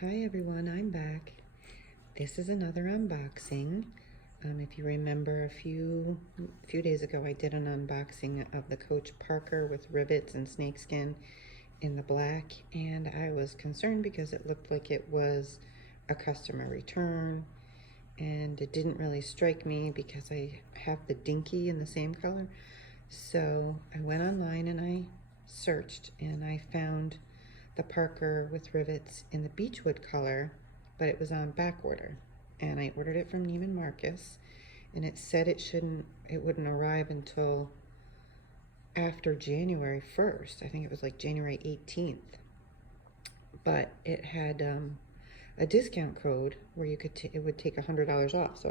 Hi everyone, I'm back. This is another unboxing. If you remember a few days ago I did an unboxing of the Coach Parker with rivets and snakeskin in the black, and I was concerned because it looked like it was a customer return, and it didn't really strike me because I have the dinky in the same color. So I went online and I searched and I found the Parker with rivets in the Beechwood color, but it was on back order. And I ordered it from Neiman Marcus, and it said it wouldn't arrive until after January 1st. I think it was like January 18th. But it had a discount code where you could it would take $100 off. So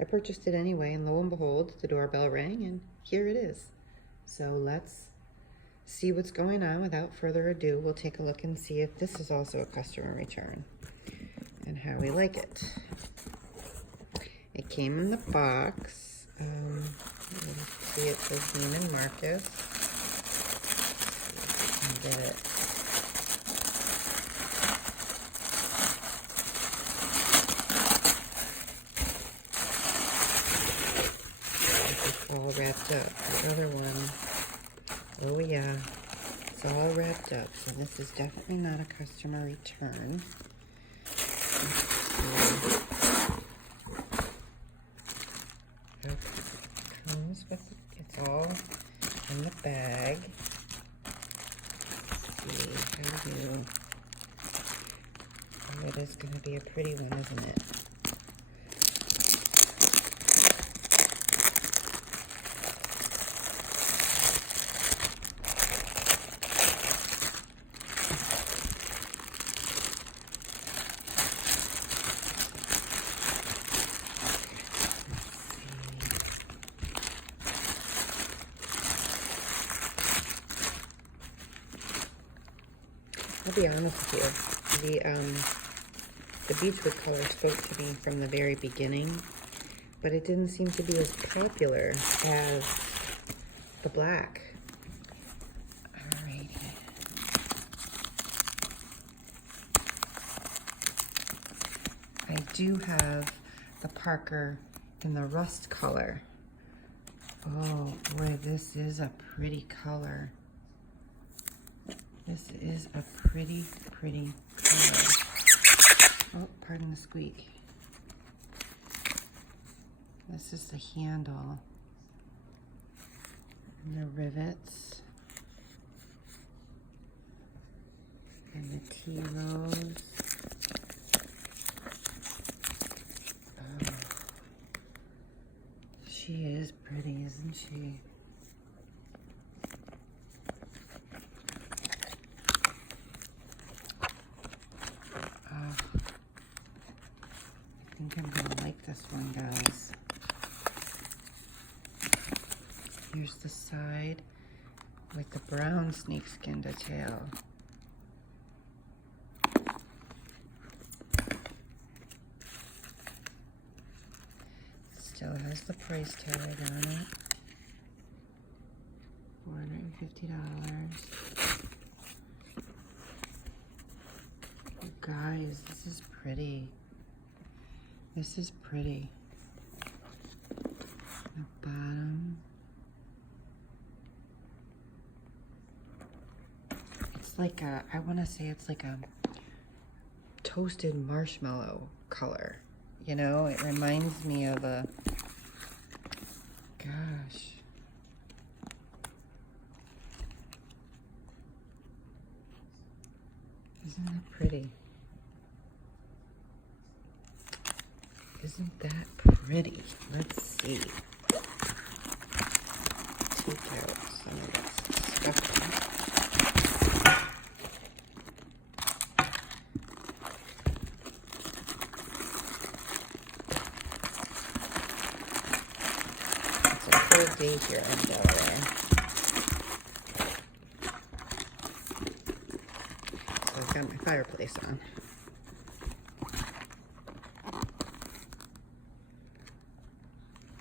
I purchased it anyway, and lo and behold, the doorbell rang, and here it is. So let's see what's going on. Without further ado, we'll take a look and see if this is also a customer return and how we like it. It came in the box. See, it says Neiman Marcus. Get it. It's all wrapped up. The other one, oh yeah, it's all wrapped up. So this is definitely not a customer return. It comes with, it's all in the bag. Let's see, oh, it is going to be a pretty one, isn't it? I'll be honest with you, the Beechwood color spoke to me from the very beginning, but it didn't seem to be as popular as the black. Alrighty. I do have the Parker in the rust color. Oh boy, this is a pretty color. This is a pretty color. Oh, pardon the squeak. This is the handle. And the rivets. And the T-rose. Oh, she is pretty, isn't she? I think I'm gonna like this one, guys. Here's the side with the brown snakeskin detail. Still has the price tag on it. $450. You guys, this is pretty. This is pretty. The bottom. It's like a, I want to say it's like a toasted marshmallow color. You know, it reminds me of a, gosh. Isn't that pretty? Isn't that pretty? Let's see. Take out some of this stuff. It's a cold day here in Delaware. So I've got my fireplace on.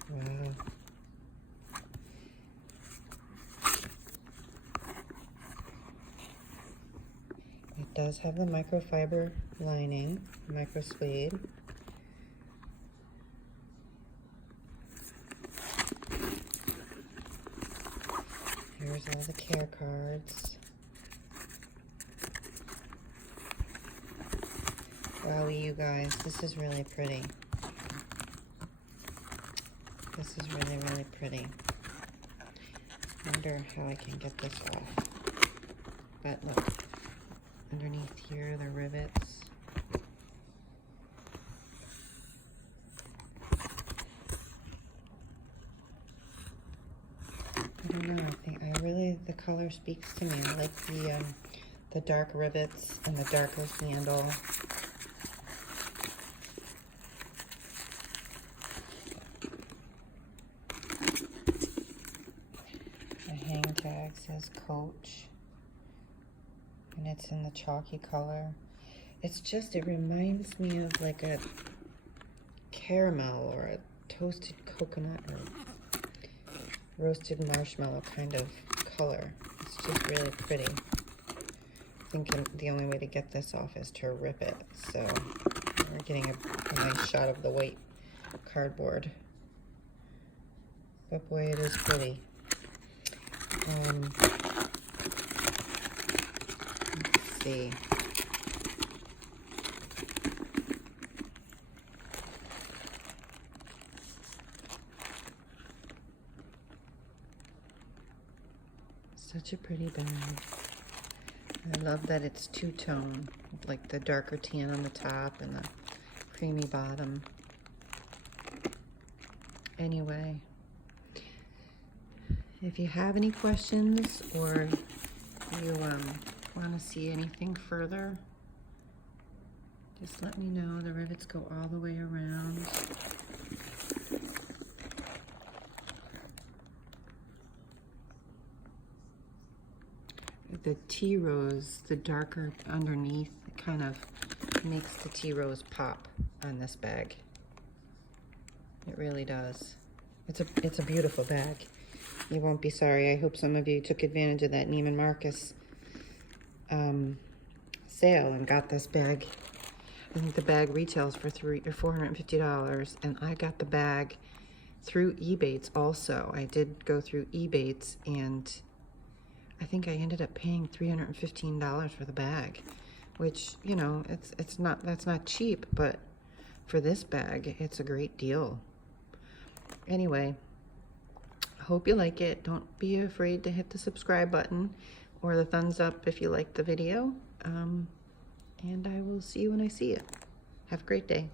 Wow. It does does have the microfiber lining, micro suede. Here's all the care cards. Wowie, you guys, this is really pretty. This is really, really pretty. Wonder how I can get this off. But look, underneath here, the rivets. I don't know, the color speaks to me. I like the dark rivets and the darker handle. The hang tag says Coach, and it's in the chalky color. It's just, it reminds me of like a caramel or a toasted coconut or roasted marshmallow kind of color. It's just really pretty. I think the only way to get this off is to rip it. So we're getting a nice shot of the white cardboard. But boy, it is pretty. Let's see. Such a pretty bag. I love that it's two-tone, like the darker tan on the top and the creamy bottom. Anyway, if you have any questions or you want to see anything further, just let me know. The rivets go all the way around. The tea rose, the darker underneath, kind of makes the tea rose pop on this bag. It really does. It's a beautiful bag. You won't be sorry. I hope some of you took advantage of that Neiman Marcus sale and got this bag. I think the bag retails for $450, and I got the bag through Ebates also. I did go through Ebates, and I think I ended up paying $315 for the bag, which, you know, that's not cheap, but for this bag, it's a great deal. Anyway, hope you like it. Don't be afraid to hit the subscribe button or the thumbs up if you like the video. And I will see you when I see you. Have a great day.